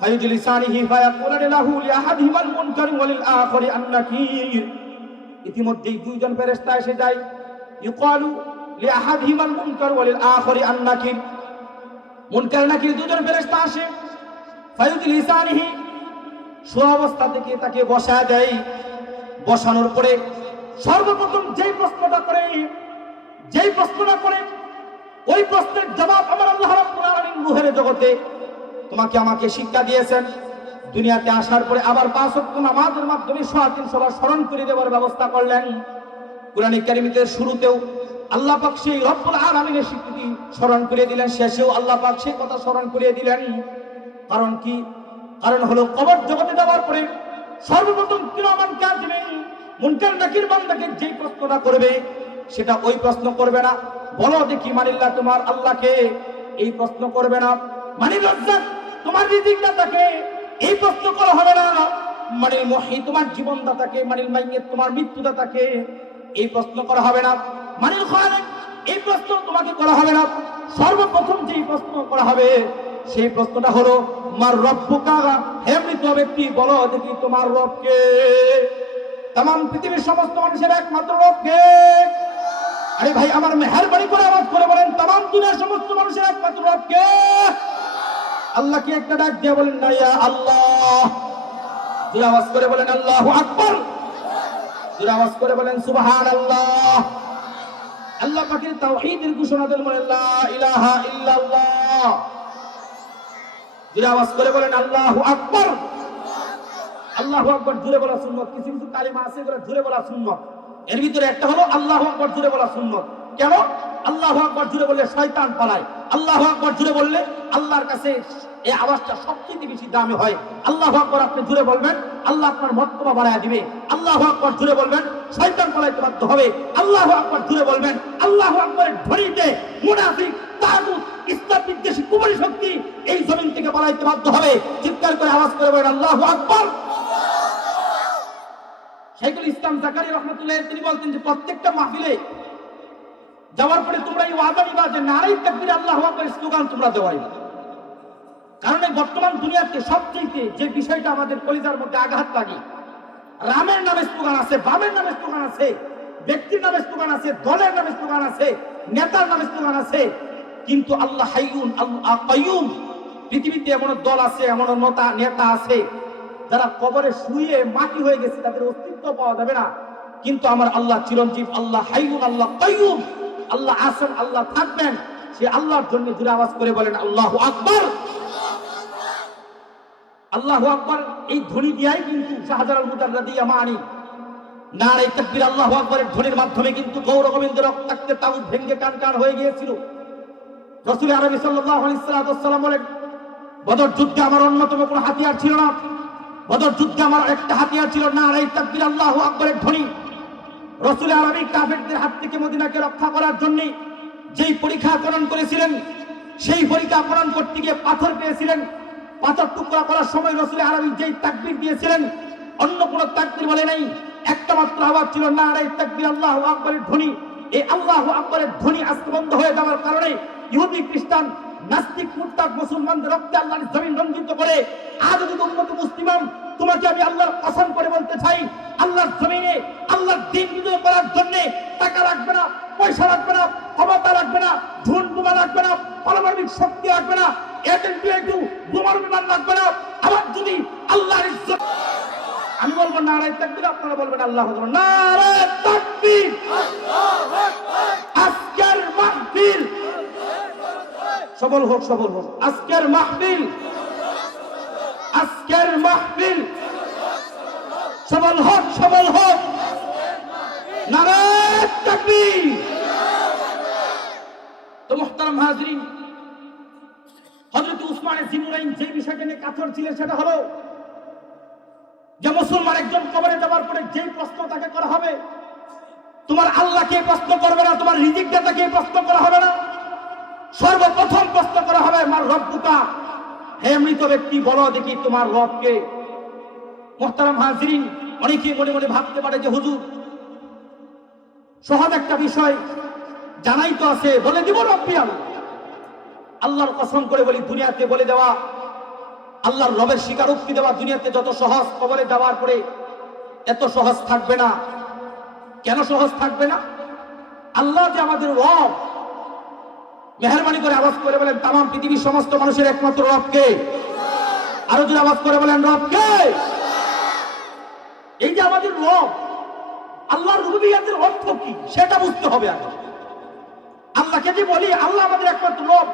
ফায়ুজলিসানিহি ফায়াকুলান লাহু লিআহাদিহিমাল মুনকার ওয়া লিল আখিরি আন-নাকির। ইতিমধ্যেই দুইজন ফেরেশতা এসে যায়, ইউকালু লিআহাদিহিমাল মুনকার ওয়া লিল আখিরি আন-নাকির। মুনকার নাকির দুজন ফেরেশতা আসে, ফায়ুজলিসানিহি অবস্থা থেকে তাকে বসায় দেয়। বসানোর পরে সর্বপ্রথম যেই প্রশ্নটা করে ওই প্রশ্নের জবাব আমার আল্লাহ রাব্বুল আলামিন রূহের জগতে তোমাকে আমাকে শিক্ষা দিয়েছেন। দুনিয়াতে আসার পরে আবার 5 ওয়াক্ত নামাজের মাধ্যমে 350 বার স্মরণ করে দেওয়ার ব্যবস্থা করলেন। কুরআন কারীমের শুরুতেও আল্লাহ পাক সেই রব্বুল আলামিনের স্বীকৃতি স্মরণ করে দিলেন, শেষেও আল্লাহ পাক সেই কথা স্মরণ করে দিলেন। কারণ কি? কারণ হলো কবর জগতে যাওয়ার পরে সর্বপ্রথম কিরামান কাতিবিন মুনকার নাকির বান্দাকে যেই প্রশ্নটা করবে, সেটা ওই প্রশ্ন করবে না, বলো দেখি মানিল্লাহ তোমার আল্লাহকে, এই প্রশ্ন করবে না। মানির রাজ্জাক তোমার রিজিকদাতাকে এই প্রশ্ন করা হবে না। মানিল মুহয়ি তোমার জীবনদাতাকে, মানিল মাইয়িত তোমার মৃত্যুদাতাকে এই প্রশ্ন করা হবে না। মানিল খালিক এই প্রশ্ন তোমাকে করা হবে না। সর্বপ্রথম যেই প্রশ্ন করা হবে সেই প্রশ্নটা হলো মার রব্বুকা, হে মৃত ব্যক্তি বলো দেখি তোমার রব কে? তামাম পৃথিবীর সমস্ত মানুষের একমাত্র রব কে? আরে ভাই আমার মেহেরবানি করে আওয়াজ করে বলেন তামাম দুনিয়ার সমস্ত মানুষের একমাত্র রব কে? আল্লাহকে একটা ডাক দিয়ে বলেন না ইয়া আল্লাহ। জোরে আওয়াজ করে বলেন আল্লাহু আকবার। জোরে আওয়াজ করে বলেন সুবহানাল্লাহ। আল্লাহ পাকের তাওহীদের ঘোষণা দেন বলেন লা ইলাহা ইল্লাল্লাহ। জোরে আওয়াজ করে বলেন আল্লাহু আকবার। আল্লাহু আকবার জোরে বলা সুন্নাত। কিছু কিছু কালিমা আছে এগুলো জোরে বলা সুন্নাত। এর ভিতরে একটা হলো আল্লাহু আকবার জোরে বলা সুন্নাত। কেন? আল্লাহু আকবার জোরে বললে শয়তান পালায়। আল্লাহু আকবার জোরে বললে আল্লাহর কাছে এই আওয়াজটা সবচেয়ে বেশি দামি হয়। আল্লাহু আকবার আপনি জোরে বলবেন, আল্লাহ আপনার মর্তবা বাড়ায় দিবে। আল্লাহু আকবার জোরে বলবেন, শয়তান পালাইতে বাধ্য হবে। আল্লাহু আকবার জোরে বলবেন, আল্লাহু আকবারের ধ্বনিতে মুনাফিক, তাগুত, ইসলাম বিদ্বেষী কুফরি শক্তি এই জমিন থেকে পালাইতে বাধ্য হবে। চিৎকার করে আওয়াজ করে বলেন আল্লাহু আকবার। শাইখুল ইসলাম জাকারিয়া রাহমাতুল্লাহ তিনি বলতেন যে প্রত্যেকটা মাহফিলে যাওয়ার পরে তোমরা এই ওয়াদা নিবা যে নারায়ে তাকবীর আল্লাহু আকবার স্লোগান তোমরা দেওয়াই। কারণ এই বর্তমান দুনিয়াতে সবচেয়ে যে বিষয়টা আমাদের কলিজার মধ্যে আঘাত লাগে, রামের নামে স্লোগান আছে, বামের নামে স্লোগান আছে, ব্যক্তির নামে স্লোগান আছে, দলের নামে স্লোগান আছে, নেতার নামে স্লোগান আছে, কিন্তু আল্লাহ হাইয়ুন আল্লাহ কাইয়ুম, পৃথিবীতে এমন দল আছে, এমন নেতা আছে যারা কবরে শুয়ে মাটি হয়ে গেছে, তাদের অস্তিত্ব পাওয়া যাবে না। কিন্তু আমার আল্লাহ চিরঞ্জীব, আল্লাহ হাইয়ুন আল্লাহ কাইয়ুম, আল্লাহ আছেন, আল্লাহ থাকবেন। সে আল্লাহর জন্য জোরে আওয়াজ করে বলেন আল্লাহু আকবার। আল্লাহু আকবার এই ধ্বনি দিয়াই কিন্তু শাহজালাল মুতাররাদিয়া মানি নারায়ে তাকবীর আল্লাহু আকবারের ধ্বনির মাধ্যমে কিন্তু গৌর গোবিন্দের রক্তাক্তে তাগুত ভেঙ্গে কান কান হয়ে গিয়েছিল। রাসূল আরবি সাল্লাল্লাহু আলাইহি ওয়াসাল্লাম বলেন, বদর যুদ্ধে আমার অন্যতম কোনো হাতিয়ার ছিল না, বদর যুদ্ধে আমার একটা হাতিয়ার ছিল নারায়ে তাকবীর আল্লাহু আকবারের ধ্বনি। রাসূল আরবি কাফেরদের হাত থেকে মদিনাকে রক্ষা করার জন্য যেই পরীক্ষা আকরণ করেছিলেন, সেই পরীক্ষা আকরণ করতে গিয়ে পাথর পেয়েছিলেন। পাথর টুকরা করার সময় রাসূল আরবি যেই তাকবীর দিয়েছিলেন, অন্য কোনো তাকবীর বলে নাই, একটা মাত্র আওয়াজ ছিল নারায়ে তাকবীর আল্লাহু আকবারের ধ্বনি। এই আল্লাহু আকবারের ধ্বনি আজকে বন্ধ হয়ে যাওয়ার কারণে ইহুদি, খ্রিস্টান, নাস্তিক, মুরতাদ মুসলমানদের রক্তে আল্লাহর জমিন রঞ্জিত করে আজ যদি উম্মত মুসলিমান, তোমাকে আমি আল্লাহর কসম করে বলতে চাই, আল্লাহর জমিনে আল্লাহর দ্বীন বিজয় করার জন্য টাকা লাগবে না, পয়সা লাগবে না, ক্ষমতা লাগবে না, ঝুন বোমা লাগবে না, পারমাণবিক শক্তি লাগবে না, বোমার বিমান লাগবে না। আবার যদি আল্লাহর ইজ্জত, আমি বলবো নারায়ে তাকবীর, আপনারা বলবেন আল্লাহু আকবার। নারায়ে তাকবীর, আজকের মাহফিল সফল হোক, সফল হোক। আজকের মাহফিল, আজকের মাহফিল সফল হোক, সফল হোক। নারায়ে তাকবীর। তো মুহতারাম হাজরিন, হযরত উসমানে জিন্নুরাইন যে বিষয়টা নিয়ে কাতর ছিলেন সেটা হলো যে মুসলমান একজন কবরে যাওয়ার পরে যেই প্রশ্ন তাকে করা হবে, তোমার আল্লাহকে প্রশ্ন করবে না, তোমার রিজিকদাতাকে প্রশ্ন করা হবে না, সর্বপ্রথম প্রশ্ন করা হবে মার রব্বুকা, হে মৃত ব্যক্তি বলো দেখি তোমার রব কে? মুহতারাম হাজরিন, অনেকে মনে মনে ভাবতে পারে যে হুজুর সহজ একটা বিষয় জানাই তো আছে, বলে দিব রব্বি আল্লাহ। আল্লাহর কসম করে বলি, দুনিয়াতে বলে দেওয়া, আল্লাহর রবের স্বীকারোক্তি দেওয়া দুনিয়াতে যত সহজ, কবরে যাওয়ার পরে এত সহজ থাকবে না। কেন সহজ থাকবে না? আল্লাহ যে আমাদের রব, মেহেরবানি করে আওয়াজ করে বলেন তামাম পৃথিবীর সমস্ত মানুষের একমাত্র রব কে? আরো যদি আওয়াজ করে বলেন রব কে? এই যে আমাদের রব, আল্লাহর রুবুবিয়্যাতের অর্থ কি সেটা বুঝতে হবে আগে। আল্লাহকে যে বলি আল্লাহ আমাদের একমাত্র রব,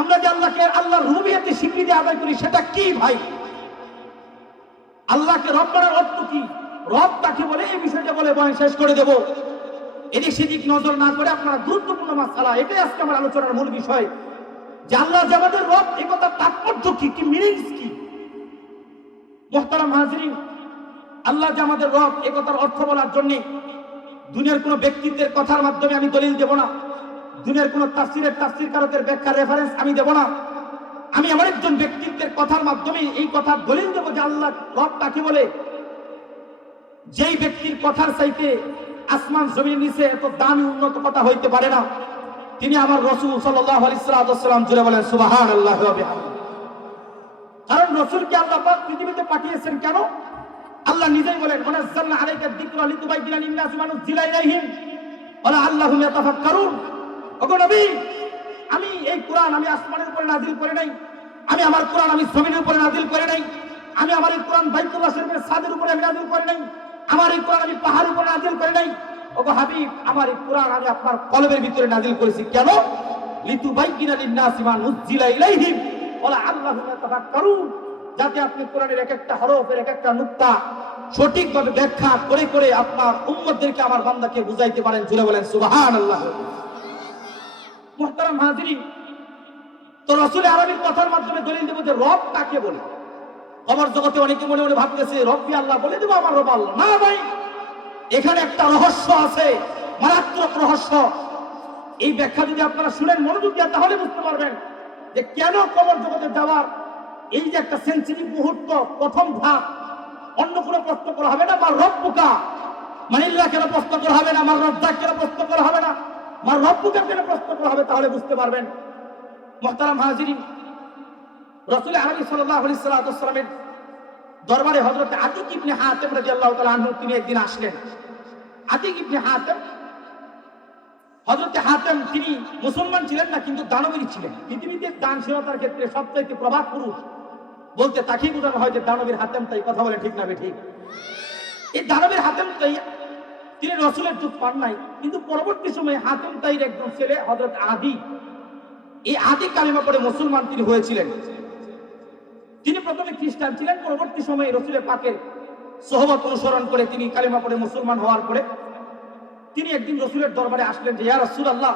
আমরা যে আল্লাহকে আল্লাহর রুবুবিয়্যাতের স্বীকৃতি আদায় করি সেটা কি ভাই? আল্লাহকে রব করার অর্থ কি? রব তাকে বলে এই বিষয়টা বলে বয়ান শেষ করে দেব। এদিক সেদিক নজর না করে আপনারা গুরুত্বপূর্ণ মাসআলা, এটাই আজকে আমার আলোচনার মূল বিষয়, যে আল্লাহ যে আমাদের রব, এই কথার তাৎপর্য কি, কি মিনিংস কি? মুহতারাম হাজরিন, আল্লাহ যে আমাদের রব এই কথার অর্থ বলার জন্য দুনিয়ার কোনো ব্যক্তিত্বের কথার মাধ্যমে আমি দলিল দেব না, দুনিয়ার কোনো তাফসিরের তাফসিরকারকের ব্যাখ্যা রেফারেন্স আমি দেব না। আমি এমন একজন ব্যক্তিত্বের কথার মাধ্যমে এই কথার দলিল দেবো যে আল্লাহ রব কাকে বলে, যেই ব্যক্তির কথার চাইতে আসমান জমিনের নিচে এত দামি উন্নত কথা হইতে পারে না, তিনি আমার রাসূল সাল্লাল্লাহু আলাইহি ওয়াসাল্লাম। জুড়ে বলেন সুবহানাল্লাহি ওয়া বিহামদিহি। কারণ রাসূলকে আল্লাহ পাক পৃথিবীতে পাঠিয়েছেন কেন? আল্লাহ নিজেই বলেন, ওয়ানাজ্জালনা আলাইকা যিকরা লিতুবাইয়িনা লিন-নাসি মা নুযিলা ইলাইহিম ওয়া লাআল্লাহুম ইয়াতাফাক্কারুন। ওগো নবী, আমি এই কোরআন আমি আসমানের উপরে নাযিল করে নাই, আমি আমার কোরআন আমি জমিনের উপরে নাযিল করে নাই, আমি আমার এই কোরআন বাইতুল্লাহ শরীফের ছাদের উপরে আমি নাযিল করে নাই, আমার এই কোরআন আমি পাহাড়ের উপরে নাযিল করে নাই। ওগো হাবিব, আমার এই কোরআন আমি আপনার কলবের ভিতরে নাযিল করেছি। কেন? লিতুবাইয়িনা লিন-নাসি মা নুযিলা ইলাইহিম ওয়া লাআল্লাহুম ইয়াতাফাক্কারুন, যাতে আপনি কোরআনের এক একটা হরফের এক একটা নুকতা সঠিকভাবে ব্যাখ্যা করে করে আপনার উম্মতদেরকে আমার বান্দাকে বুঝাইতে পারেন। জুড়ে বলেন সুবহানাল্লাহ। মুহতারাম হাজিরিন, তো রাসূল আরবীর কথার মাধ্যমে দলিল দেব যে রব কাকে বলে। আমার জগতে অনেকে মনে মনে ভাবতেছে রব্বি আল্লাহ, বলে দেব আমার রব আল্লাহ। না ভাই, এখানে একটা রহস্য আছে, মারাত্মক রহস্য। এই ব্যাখ্যা যদি আপনারা শুনেন মনোযোগ দিয়ে, তাহলে বুঝতে পারবেন যে কেন কবর জগতে যাওয়ার এই যে একটা সেন্সিটিভ মুহূর্ত, প্রথম ধাপ, অন্য কোনো প্রশ্ন করা হবে না। বা রব্বুকা মানিল্লাহ কেন প্রশ্ন করা হবে না, আমার রজ্জাক কেন প্রশ্ন করা হবে না, আমার রব্বুকা কেন প্রশ্ন করা হবে, তাহলে বুঝতে পারবেন। মুহতারাম হাজিরিন, রাসূল আরবী সাল্লাল্লাহু আলাইহি ওয়াসাল্লামের দরবারে হযরত আতিক ইবনে হাতেম রাদিয়াল্লাহু তাআলা আনহু তিনি একদিন আসলেন। আতিক ইবনে হাতেম, হযরত হাতেম তিনি মুসলমান ছিলেন না, কিন্তু দানবীর ছিলেন। পৃথিবীতে দানশীলতার ক্ষেত্রে সবচাইতে প্রভাব পুরুষ বলতে তাকেই বোঝানো হয় যে দানবীর হাতেম। তাই কথা বলে ঠিক না ঠিক? এই দানবীর হাতেম তাই তিনি রাসূলের যুগ পান নাই, কিন্তু পরবর্তী সময়ে হাতেম তাইর একজন ছেলে হযরত আদি, এই আদি কালিমা পড়ে মুসলমান তিনি হয়েছিলেন। তিনি প্রথমে খ্রিস্টান ছিলেন, পরবর্তী সময়ে রাসূলের পাকের সোহবত অনুসরণ করে তিনি কালিমা পড়ে মুসলমান হওয়ার পরে তিনি একদিন রাসূলের দরবারে আসলেন যে ইয়া রাসূলুল্লাহ,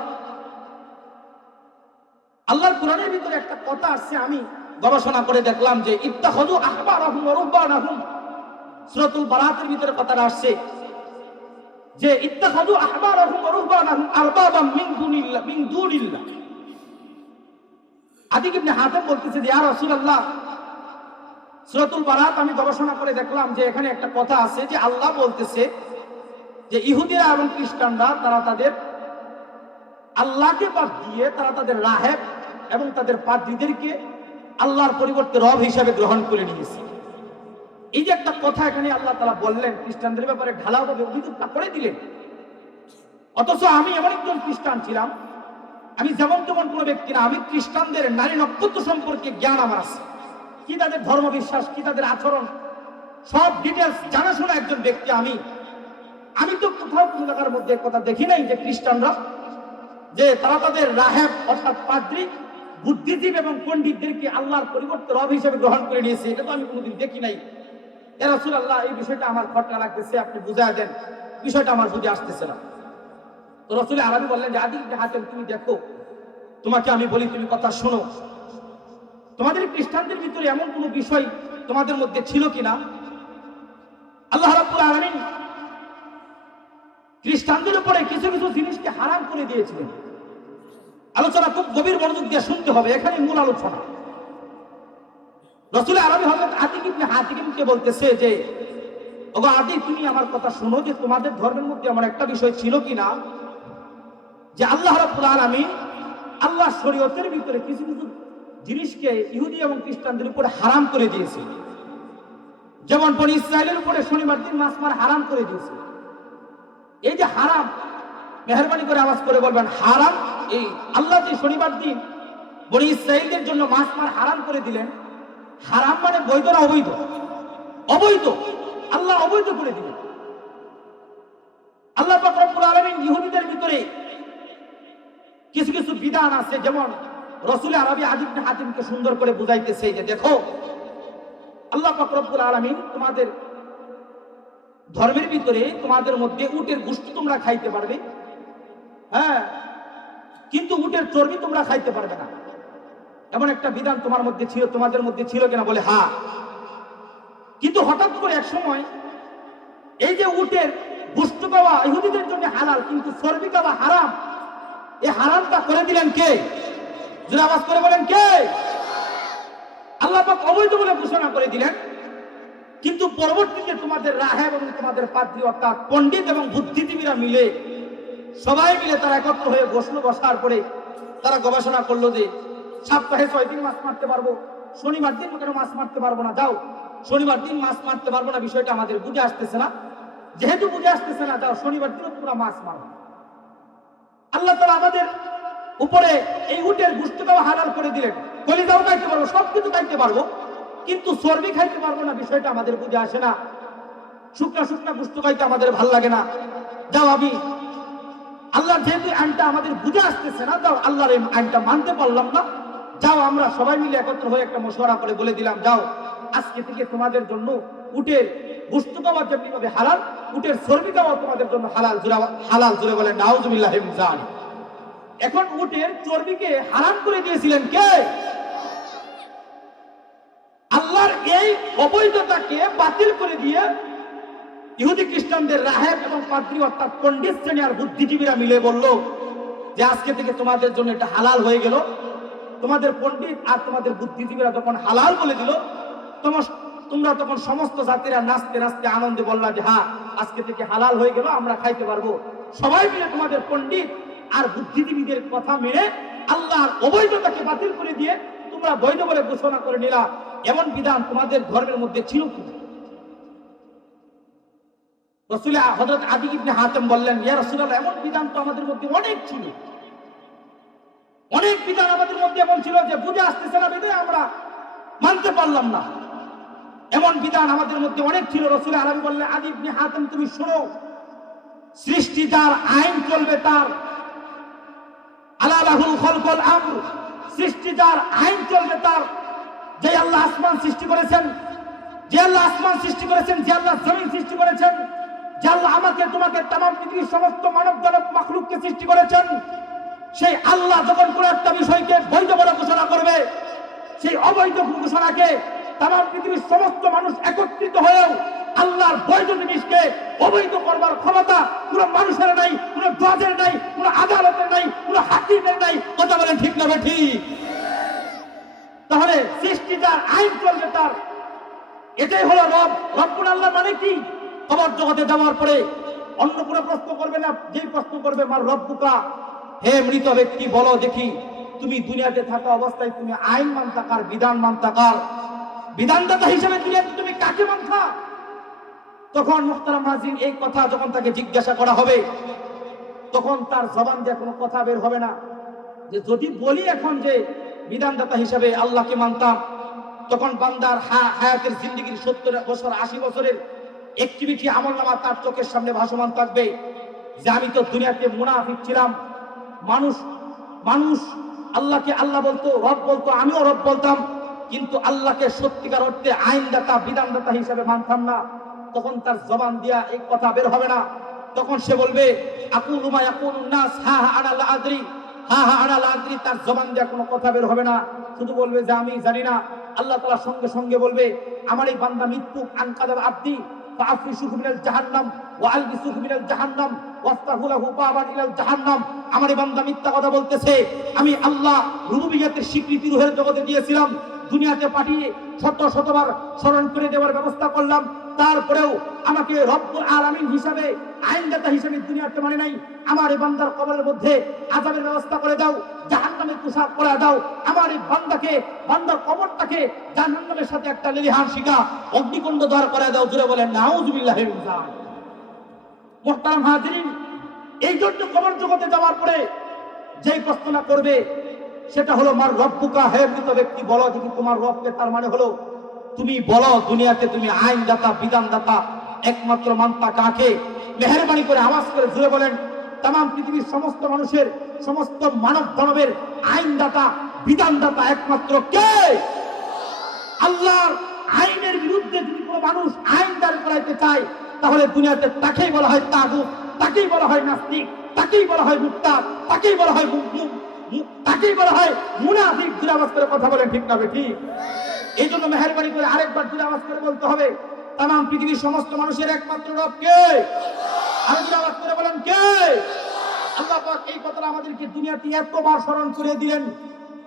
আল্লাহর কোরআনের ভিতরে একটা কথা আছে, আমি গবেষণা করে দেখলাম যে ইত্তাখাযু আহবারাহুম ওয়া রুহবানাহুম, সূরাতুল বারাতের ভিতরে কথাটা আসছে যে ইত্তাখাযু আহবারাহুম ওয়া রুহবানাহুম আরবাবাম মিন দুনিল্লাহ। আতিক ইবনে হাতেম বলতেছে যে ইয়া রাসূলুল্লাহ, সূরাতুল বারাত আমি গবেষণা করে দেখলাম যে এখানে একটা কথা আছে যে আল্লাহ বলতেছে যে ইহুদিরা এবং খ্রিস্টানরা তারা তাদের আল্লাহকে বাদ দিয়ে তারা তাদের রাহেব এবং তাদের পাদ্রীদেরকে আল্লাহর পরিবর্তে রব হিসাবে গ্রহণ করে নিয়েছে। এই যে একটা কথা এখানে আল্লাহ তাআলা বললেন, খ্রিস্টানদের ব্যাপারে ঢালাওভাবে অভিযোগটা করে দিলেন। অথচ আমি এমন একজন খ্রিস্টান ছিলাম, আমি যেমন তেমন কোনো ব্যক্তি না, আমি খ্রিস্টানদের নারী নক্ষত্র সম্পর্কে জ্ঞান আমার আছে, কি তাদের ধর্ম বিশ্বাস, কি তাদের আচরণ, সব ডিটেলস জানাশোনা একজন ব্যক্তি আমি তো কোথাও কোনো জায়গার মধ্যে কথা দেখি নাই যে খ্রিস্টানরা যে তারা তাদের রাহেব অর্থাৎ পাদ্রী, বুদ্ধিজীবী এবং পণ্ডিতদেরকে আল্লাহর পরিবর্তে রব হিসেবে গ্রহণ করে নিয়েছে। এটা তো আমি কোনোদিন দেখি নাই। ইয়া রাসূলুল্লাহ, এই বিষয়টা আমার খটকা লাগতেছে, আপনি বুঝায় দেন, বিষয়টা আমার বুঝে আসতেছে না। তো রাসূল আরবী বললেন যে আদি ইবনে হাতেম, তুমি দেখো, তোমাকে আমি বলি, তুমি কথা শোনো, তোমাদের খ্রিস্টানদের ভিতরে এমন কোনো বিষয় তোমাদের মধ্যে ছিল কিনা? আল্লাহ রাব্বুল আলামিন খ্রিস্টানদের উপরে কিছু কিছু জিনিসকে হারাম করে দিয়েছিলেন। আলোচনা খুব গভীর মনোযোগ দিয়ে শুনতে হবে, এখানে মূল আলোচনা। রাসূল আরবী হযরত আতিক ইবনে হাতিমকে বলতেছে যে ওগো আদি, তুমি আমার কথা শোনো যে তোমাদের ধর্মের মধ্যে এমন একটা বিষয় ছিল কিনা যে আল্লাহ রাব্বুল আলামিন আল্লাহ শরীয়তের ভিতরে কিছু কিছু জিনিসকে ইহুদি এবং খ্রিস্টানদের উপরে হারাম করে দিয়েছে। যেমন বনি ইসরাইলের উপরে শনিবার দিন মাছ মারা হারাম করে দিয়েছে। এই যে হারাম, মেহেরবানি করে আওয়াজ করে বলবেন হারাম। এই আল্লাহ যে শনিবার দিন বনি ইসরাইলদের জন্য মাছ মারা হারাম করে দিলেন, হারাম মানে বৈধ না অবৈধ? অবৈধ। আল্লাহ অবৈধ করে দিলেন। আল্লাহ পাক রব্বুল আলামিন ইহুদিদের ভিতরে কিছু কিছু বিধান আছে, যেমন রাসূল আরবী আদি ইবনে হাতিমকে সুন্দর করে বুঝাইতেছে যে দেখো, আল্লাহ পাক রব্বুল আলামিন তোমাদের ধর্মের ভিতরে তোমাদের মধ্যে উটের গোশত তোমরা খাইতে পারবে, হ্যাঁ, কিন্তু উটের চর্বি তোমরা খাইতে পারবে না। এমন একটা বিধান তোমার মধ্যে ছিল, তোমাদের মধ্যে ছিল কিনা? বলে হ্যাঁ। কিন্তু হঠাৎ করে এক সময় এই যে উটের গোশত খাওয়া ইহুদিদের জন্য হালাল, কিন্তু চর্বি খাওয়া হারাম, এই হারামটা করে দিলেন কে? জোরে আওয়াজ করে বলেন কে? আল্লাহ পাক অবৈধ বলে ঘোষণা করে দিলেন। কিন্তু পরবর্তীতে তোমাদের রাহেব এবং তোমাদের পাদ্রী অর্থাৎ পণ্ডিত এবং বুদ্ধিজীবীরা মিলে সবাই মিলে তারা একত্র হয়ে বসার পরে তারা গবেষণা করলো যে সপ্তাহে 6 দিন মাছ মারতে পারবো, শনিবার দিন কেন মাছ মারতে পারবো না? যাও, শনিবার দিন মাছ মারতে পারবো না, বিষয়টা আমাদের বুঝে আসতেছে না, যেহেতু বুঝে আসতেছে না, যাও শনিবার দিনও তোমরা মাছ মারো। আল্লাহ তাআলা আমাদের উপরে এই উটের গোশতটাও হালাল করে দিলেন। কলিজাও খাইতে পারবো, সবকিছু খাইতে পারবো, কিন্তু চর্বি খাইতে পারবো না, বিষয়টা আমাদের বুঝে আসে না। শুকনা শুকনা গোশত খাইতে আমাদের ভাল লাগে না। যাও, আমি আল্লাহ যেহেতু আইনটা আমাদের বুঝে আসতেছে না, যাও আল্লাহর এই আইনটা মানতে পারলাম না, যাও আমরা সবাই মিলে একত্র হয়ে একটা মশওয়ারা করে বলে দিলাম, যাও আজকে থেকে তোমাদের জন্য উটের গোশত খাওয়া যেমনি ভাবে হালাল, উটের চর্বি খাওয়া তোমাদের জন্য হালাল। হালাল জুড়ে বলেন নাউজুবিল্লাহি মিন যালিক। এখন উটের চর্বিকে হারাম করে দিয়েছিলেন কে? আল্লাহর এই অবৈধতাকে বাতিল করে দিয়ে ইহুদি খ্রিস্টানদের রাহেব এবং পাদ্রী অর্থাৎ পণ্ডিত শ্রেণী আর বুদ্ধিজীবীরা মিলে বলল যে আজকে থেকে তোমাদের জন্য এটা হালাল হয়ে গেল। তোমাদের পণ্ডিত আর তোমাদের বুদ্ধিজীবীরা যখন হালাল বলে দিল, তোমরা তখন সমস্ত জাতিরা নাচতে নাচতে আনন্দে বললা যে হ্যাঁ, আজকে থেকে হালাল হয়ে গেল, আমরা খাইতে পারবো। সবাই মিলে তোমাদের পণ্ডিত আর বুদ্ধিজীবীদের কথা মেনে আল্লাহর অবৈধতাকে বাতিল করে দিয়ে তোমরা বৈধ বলে ঘোষণা করে নিলা। এমন বিধান তোমাদের ধর্মের মধ্যে ছিল কি? রাসূল হযরত আদী ইবনে হাতেম বললেন, ইয়া রাসূলুল্লাহ, এমন বিধান তো আমাদের মধ্যে অনেক ছিল, অনেক বিধান আমাদের মধ্যে এমন ছিল যে বুঝে আসতেছে না, বিধায় আমরা মানতে পারলাম না। এমন বিধান আমাদের মধ্যে অনেক ছিল। রাসূল আরবি বললেন, আদী ইবনে হাতেম, তুমি শোনো, সৃষ্টি যার আইন চলবে তার, আলা লাহুল খালকুল আমর, সৃষ্টি যার আইন চলবে তার। যে আল্লাহ আসমান সৃষ্টি করেছেন, যে আল্লাহ আসমান সৃষ্টি করেছেন, যে আল্লাহ জমিন সৃষ্টি করেছেন, যে আল্লাহ আমাকে তোমাকে তামাম পৃথিবীর সমস্ত মানব দানব মাখলুককে সৃষ্টি করেছেন, সেই আল্লাহ যখন কোন একটা বিষয়কে বৈধ বলে ঘোষণা করবে, সেই অবৈধ ঘোষণাকে তামাম পৃথিবীর সমস্ত মানুষ একত্রিত হয়েও আল্লাহর বৈধ জিনিসকে অবৈধ করবার ক্ষমতা কোন মানুষের নাই, কোন জজের নাই, কোন আদালতের নাই, কোন হাকিমের নাই। কথা বলেন ঠিক না ঠিক? তাহলে সৃষ্টি যার আইন চলবে তার, এটাই হলো রব। রব্বুল আল্লাহ মানে কি? কবর জগতে যাওয়ার পরে অন্য কোনো প্রশ্ন করবে না, যেই প্রশ্ন করবে মার রব্বুকা, হে মৃত ব্যক্তি বলো দেখি, তুমি দুনিয়াতে থাকা অবস্থায় তুমি আইন মানতা কার, বিধান মানতা কার? বিধানদাতা হিসেবে দুনিয়াতে তুমি কাকে মানতা? তখন মুহতারাম হাজির, এই কথা যখন তাকে জিজ্ঞাসা করা হবে, তখন তার জবান দিয়ে কোনো কথা বের হবে না। যে যদি বলি এখন যে বিধানদাতা হিসেবে আল্লাহকে মানতাম, তখন বান্দার হায়াতের জিন্দেগির 70 বছর 80 বছরের অ্যাক্টিভিটি আমলনামা তার চোখের সামনে ভাসমান থাকবে যে আমি তো দুনিয়াতে মুনাফিক ছিলাম। মানুষ আল্লাহকে আল্লাহ বলতো, রব বলতো, আমিও রব বলতাম, কিন্তু আল্লাহকে সত্যিকার অর্থে আইনদাতা বিধানদাতা হিসেবে মানতাম না। তখন তার জবান দিয়া এই কথা বের হবে না। তখন সে বলবে আকুলু মা ইয়াকুলুন নাস, হা হা আনা লা আদরি, হা হা আনা লা আদরি। তার জবান দিয়া কোনো কথা বের হবে না, শুধু বলবে যে আমি জানি না। আল্লাহ তাআলা সঙ্গে সঙ্গে বলবে, আমার এই বান্দা মৃত্যু আনকাদাব আব্দি ফাআফরিশুহু মিনাল জাহান্নাম ওয়া আলবিসুহু মিনাল জাহান্নাম ওয়াফতাহু লাহু বাবান ইলাল জাহান্নাম। আমার এই বান্দা মিথ্যা কথা বলতেছে। আমি আল্লাহ রুবুবিয়্যাতের স্বীকৃতি রূহের জগতে দিয়েছিলাম, দুনিয়াতে পাঠিয়ে শতবার স্মরণ করে দেওয়ার ব্যবস্থা করলাম, তারপরেও আমাকে রব্বুল আলামিন হিসাবে, আইনদাতা হিসাবে দুনিয়াতে মানে নাই। আমার এই বান্দার কবরের মধ্যে আযাবের ব্যবস্থা করে দাও, জাহান্নামের পোশাক পরা দাও। আমার এই বান্দার কবরটাকে জাহান্নামের সাথে একটা লেলিহান শিখা অগ্নিকুণ্ড দ্বার করে দাও। জুড়ে বলেন নাউযুবিল্লাহি মিন যালিক। মুহতারাম হাজিরিন, এই জন্য কবর জগতে যাওয়ার পরে যেই প্রশ্নটা করবে সেটা হলো মার রব্বুকা, হে মৃত ব্যক্তি বলো দেখি তোমার রবকে। তার মানে হলো তুমি বলো দুনিয়াতে তুমি আইনদাতা বিধানদাতা একমাত্র মানতা কাকে? মেহেরবানি করে আওয়াজ করে জুড়ে বলেন তামাম পৃথিবীর সমস্ত মানুষের, সমস্ত মানব দানবের আইনদাতা বিধানদাতা একমাত্র কে? আল্লাহর আইনের বিরুদ্ধে যদি কোনো মানুষ আইন দাঁড় করাইতে চায়, তাহলে দুনিয়াতে তাকেই বলা হয় তাগুত, তাকেই বলা হয় নাস্তিক, তাকেই বলা হয় মুরতাদ, তাকেই বলা হয় তাকেই বলা হয় মুনাফিক। জোরে আওয়াজ করে কথা বলেন ঠিক না ঠিক? এই জন্য মেহেরবানি করে আরেকবার জোরে আওয়াজ করে বলতে হবে তামাম পৃথিবীর সমস্ত মানুষের একমাত্র রব কে? আরো জোরে আওয়াজ করে বলেন কে? আল্লাহ পাক এই কথাটা আমাদেরকে দুনিয়াতে এতবার স্মরণ করে দিলেন।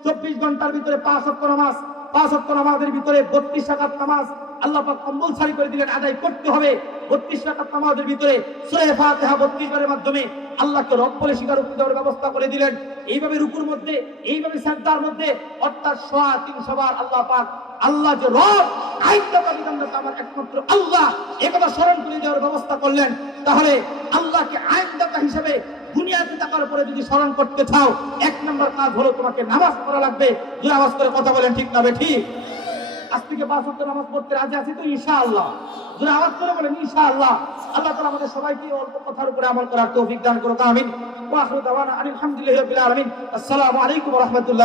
24 ঘন্টার ভিতরে 5 ওয়াক্ত নামাজ, 5 ওয়াক্ত নামাজের ভিতরে 32 রাকাত নামাজ আল্লাহ পাক কম্পালসরি করে দিলেন, আদায় করতে হবে। 32 রাকাত নামাজের ভিতরে সূরা ফাতিহা 32 বারের মাধ্যমে আল্লাহকে রব বলে স্বীকারোক্তি দেওয়ার ব্যবস্থা করে দিলেন। এইভাবে রুকুর মধ্যে, এইভাবে সাজদার মধ্যে, অর্থাৎ 300 বার আল্লাহ পাক, আল্লাহ যে রব, আইনদাতা বিধানদাতা আমার একমাত্র আল্লাহ, একথা স্মরণ করে দেওয়ার ব্যবস্থা করলেন। তাহলে আল্লাহকে আইনদাতা হিসেবে দুনিয়াতে থাকার পরে যদি স্মরণ করতে চাও, 1 নম্বর কাজ হলো তোমাকে নামাজ পড়া লাগবে। যে নামাজ করে কথা বলেন ঠিক না ঠিক? আজ থেকে 5 ওয়াক্ত নামাজ পড়তে রাজি আছি তো ইনশাআল্লাহ? যদি আওয়াজ করে বলেন ইনশাআল্লাহ। আল্লাহ তাআলা আমাদের সবাইকে অল্প কথার উপরে আমল করার তৌফিক দান করুক, আমিন। ওয়া আখিরু দাওয়ানা আলহামদুলিল্লাহি রাব্বিল আলামিন। আসসালামু আলাইকুম ওয়া রাহমাতুল্লাহ।